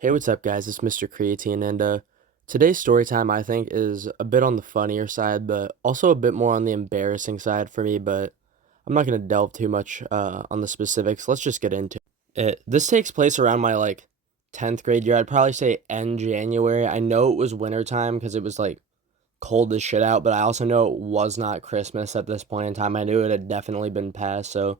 Hey, what's up, guys? It's Mr. Creatine, and today's story time I think is a bit on the funnier side, but also a bit more on the embarrassing side for me. But I'm not gonna delve too much on the specifics. Let's just get into it. This takes place around my 10th grade year. I'd probably say end January. I know it was winter time because it was like cold as shit out, but I also know it was not Christmas at this point in time. I knew it had definitely been past, so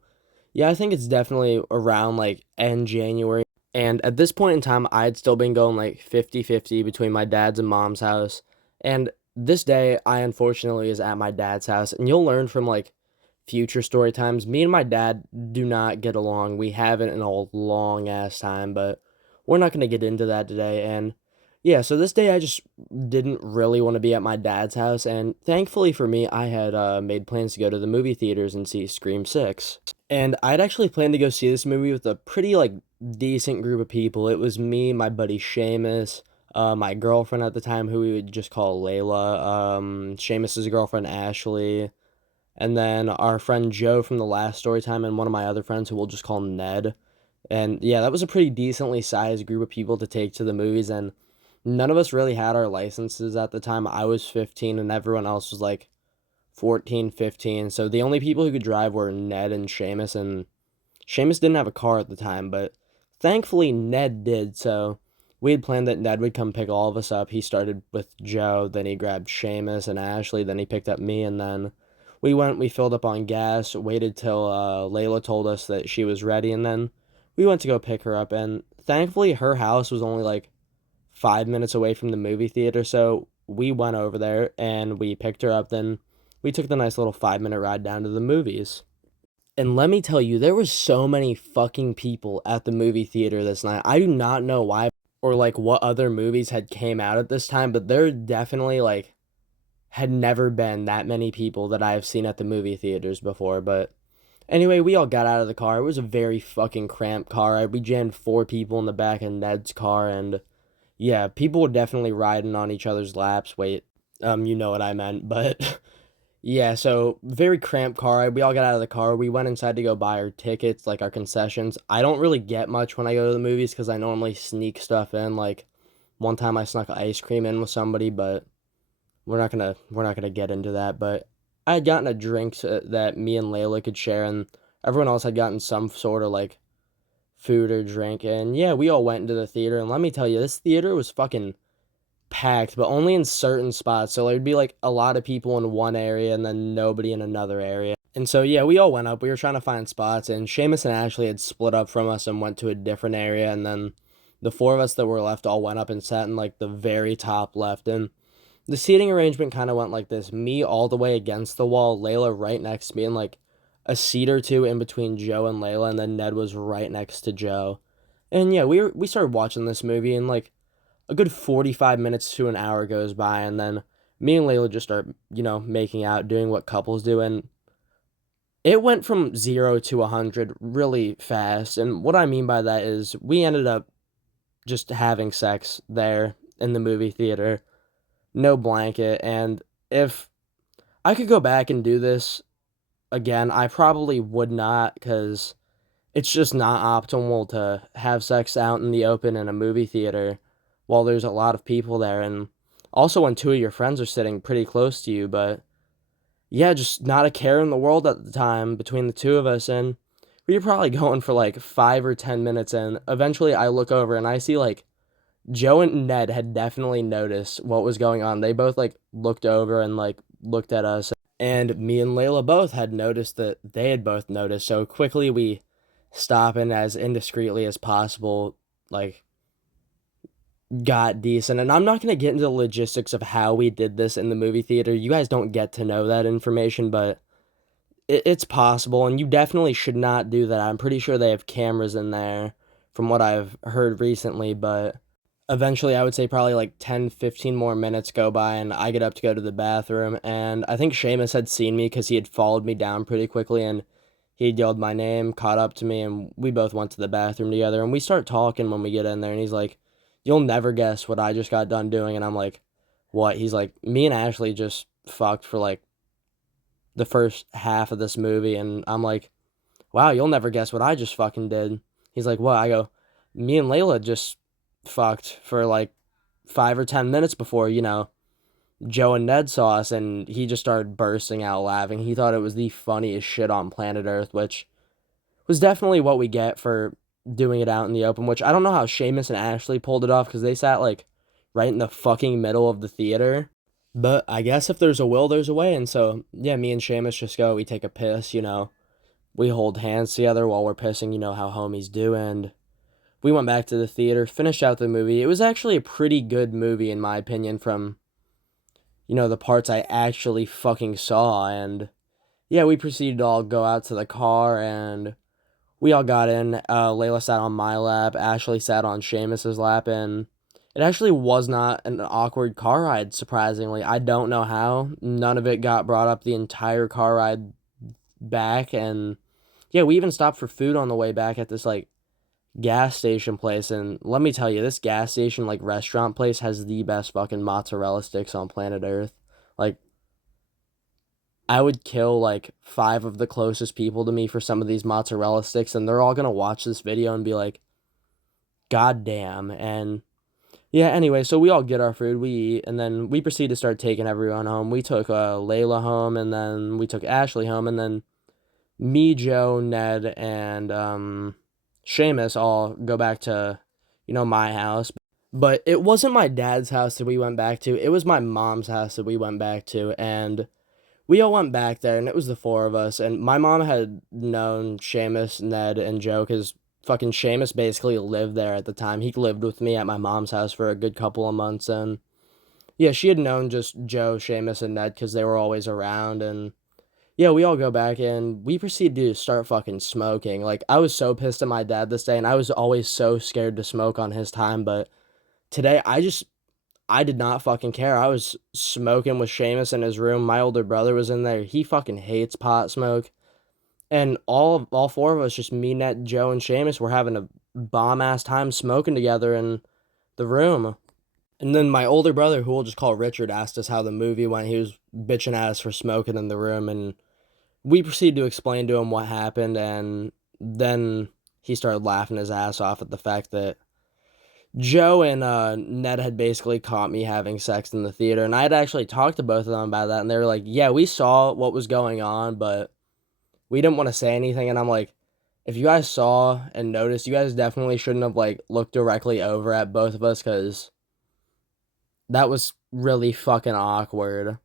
yeah, I think it's definitely around like end January. And at this point in time, I had still been going like 50-50 between my dad's and mom's house. And this day, I unfortunately is at my dad's house. And you'll learn from like future story times. Me and my dad do not get along. We haven't in a long ass time, but we're not going to get into that today. And yeah, so this day I just didn't really want to be at my dad's house. And thankfully for me, I had made plans to go to the movie theaters and see Scream 6. And I'd actually planned to go see this movie with a pretty decent group of people. It was me, my buddy Seamus, my girlfriend at the time, who we would just call Layla, Seamus's girlfriend Ashley, and then our friend Joe from the last story time, and one of my other friends who we'll just call Ned. And yeah, that was a pretty decently sized group of people to take to the movies, and none of us really had our licenses at the time. I was 15 and everyone else was like 14, 15. So the only people who could drive were Ned and Seamus, and Seamus didn't have a car at the time, but thankfully Ned did. So we had planned that Ned would come pick all of us up. He started with Joe, then he grabbed Seamus and Ashley, then he picked up me, and then we filled up on gas, waited till Layla told us that she was ready, and then we went to go pick her up. And thankfully, her house was only like 5 minutes away from the movie theater, so we went over there and we picked her up. Then we took the nice little 5 minute ride down to the movies. And let me tell you, there was so many fucking people at the movie theater this night. I do not know why or like what other movies had came out at this time, but there definitely had never been that many people that I have seen at the movie theaters before. But anyway, we all got out of the car. It was a very fucking cramped car. We jammed four people in the back of Ned's car, and yeah, people were definitely riding on each other's laps. Wait, you know what I meant, but yeah, so very cramped car. We all got out of the car. We went inside to go buy our tickets, like our concessions. I don't really get much when I go to the movies because I normally sneak stuff in. Like one time I snuck ice cream in with somebody, but we're not gonna get into that. But I had gotten a drink that me and Layla could share, and everyone else had gotten some sort of like food or drink. And yeah, we all went into the theater, and let me tell you, this theater was fucking packed, but only in certain spots. So there'd be like a lot of people in one area and then nobody in another area. And so yeah, we all went up. We were trying to find spots, and Seamus and Ashley had split up from us and went to a different area. And then the four of us that were left all went up and sat in like the very top left. And the seating arrangement kind of went like this: me all the way against the wall, Layla right next to me, and like a seat or two in between Joe and Layla, and then Ned was right next to Joe. And yeah, we started watching this movie, and like a good 45 minutes to an hour goes by, and then me and Layla just start, making out, doing what couples do. And it went from 0 to 100 really fast. And what I mean by that is we ended up just having sex there in the movie theater, no blanket. And if I could go back and do this again, I probably would not, because it's just not optimal to have sex out in the open in a movie theater while there's a lot of people there, and also when two of your friends are sitting pretty close to you. But yeah, just not a care in the world at the time between the two of us, and we were probably going for like 5 or 10 minutes, and eventually I look over and I see like Joe and Ned had definitely noticed what was going on. They both like looked over and like looked at us, and me and Layla both had noticed that they had both noticed. So quickly we stop and as indiscreetly as possible, like got decent. And I'm not going to get into the logistics of how we did this in the movie theater. You guys don't get to know that information, but it's possible, and you definitely should not do that. I'm pretty sure they have cameras in there from what I've heard recently. But eventually I would say probably like 10, 15 more minutes go by, and I get up to go to the bathroom, and I think Seamus had seen me because he had followed me down pretty quickly, and he yelled my name, caught up to me, and we both went to the bathroom together, and we start talking when we get in there, and he's like, "You'll never guess what I just got done doing." And I'm like, "What?" He's like, "Me and Ashley just fucked for like the first half of this movie." And I'm like, "Wow, you'll never guess what I just fucking did." He's like, "What?" I go, "Me and Layla just fucked for like 5 or 10 minutes before, Joe and Ned saw us, and he just started bursting out laughing. He thought it was the funniest shit on planet Earth, which was definitely what we get for doing it out in the open, which I don't know how Seamus and Ashley pulled it off because they sat like right in the fucking middle of the theater. But I guess if there's a will, there's a way. And so, yeah, me and Seamus just go, we take a piss, we hold hands together while we're pissing, how homies do. And we went back to the theater, finished out the movie. It was actually a pretty good movie, in my opinion, from, the parts I actually fucking saw. And yeah, we proceeded to all go out to the car and we all got in. Layla sat on my lap, Ashley sat on Seamus's lap, and it actually was not an awkward car ride, surprisingly. I don't know how. None of it got brought up the entire car ride back, and yeah, we even stopped for food on the way back at this, like, gas station place, and let me tell you, this gas station, like, restaurant place has the best fucking mozzarella sticks on planet Earth. Like, I would kill like five of the closest people to me for some of these mozzarella sticks, and they're all gonna watch this video and be like, God damn. And yeah, anyway, so we all get our food, we eat, and then we proceed to start taking everyone home. We took Layla home, and then we took Ashley home, and then me, Joe, Ned, and Seamus all go back to, my house. But it wasn't my dad's house that we went back to, it was my mom's house that we went back to, and we all went back there, and it was the four of us. And my mom had known Seamus, Ned, and Joe because fucking Seamus basically lived there at the time. He lived with me at my mom's house for a good couple of months. And yeah, she had known just Joe, Seamus, and Ned because they were always around. And yeah, we all go back and we proceed to start fucking smoking. Like, I was so pissed at my dad this day, and I was always so scared to smoke on his time. But today, I did not fucking care. I was smoking with Seamus in his room. My older brother was in there. He fucking hates pot smoke. And all four of us, just me, Ned, Joe, and Seamus, were having a bomb ass time smoking together in the room. And then my older brother, who we'll just call Richard, asked us how the movie went. He was bitching at us for smoking in the room, and we proceeded to explain to him what happened. And then he started laughing his ass off at the fact that Joe and Ned had basically caught me having sex in the theater, and I had actually talked to both of them about that, and they were like, "Yeah, we saw what was going on, but we didn't want to say anything." And I'm like, "If you guys saw and noticed, you guys definitely shouldn't have like looked directly over at both of us, because that was really fucking awkward."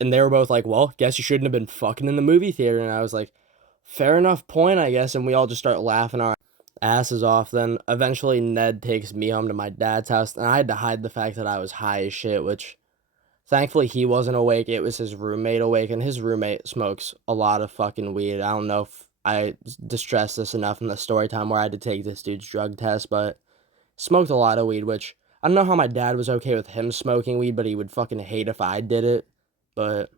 And they were both like, "Well, guess you shouldn't have been fucking in the movie theater." And I was like, "Fair enough point, I guess." And we all just start laughing our asses off. Then eventually Ned takes me home to my dad's house, and I had to hide the fact that I was high as shit, which thankfully he wasn't awake. It was his roommate awake, and his roommate smokes a lot of fucking weed. I don't know if I distressed this enough in the story time where I had to take this dude's drug test, but smoked a lot of weed, which I don't know how my dad was okay with him smoking weed, but he would fucking hate if I did it. But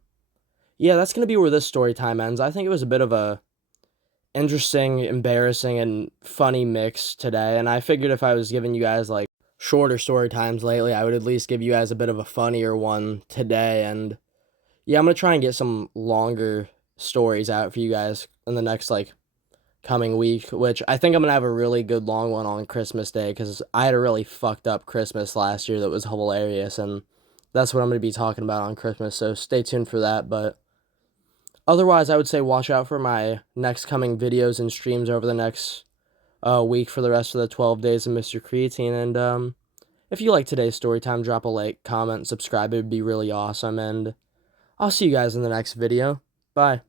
yeah, that's gonna be where this story time ends. I think it was a bit of a interesting, embarrassing, and funny mix today. And I figured if I was giving you guys like shorter story times lately, I would at least give you guys a bit of a funnier one today. And yeah, I'm gonna try and get some longer stories out for you guys in the next like coming week, which I think I'm gonna have a really good long one on Christmas Day because I had a really fucked up Christmas last year that was hilarious, and that's what I'm gonna be talking about on Christmas. So stay tuned for that. But otherwise, I would say watch out for my next coming videos and streams over the next week for the rest of the 12 days of Mr. Creatine. And if you like today's story time, drop a like, comment, subscribe. It would be really awesome. And I'll see you guys in the next video. Bye.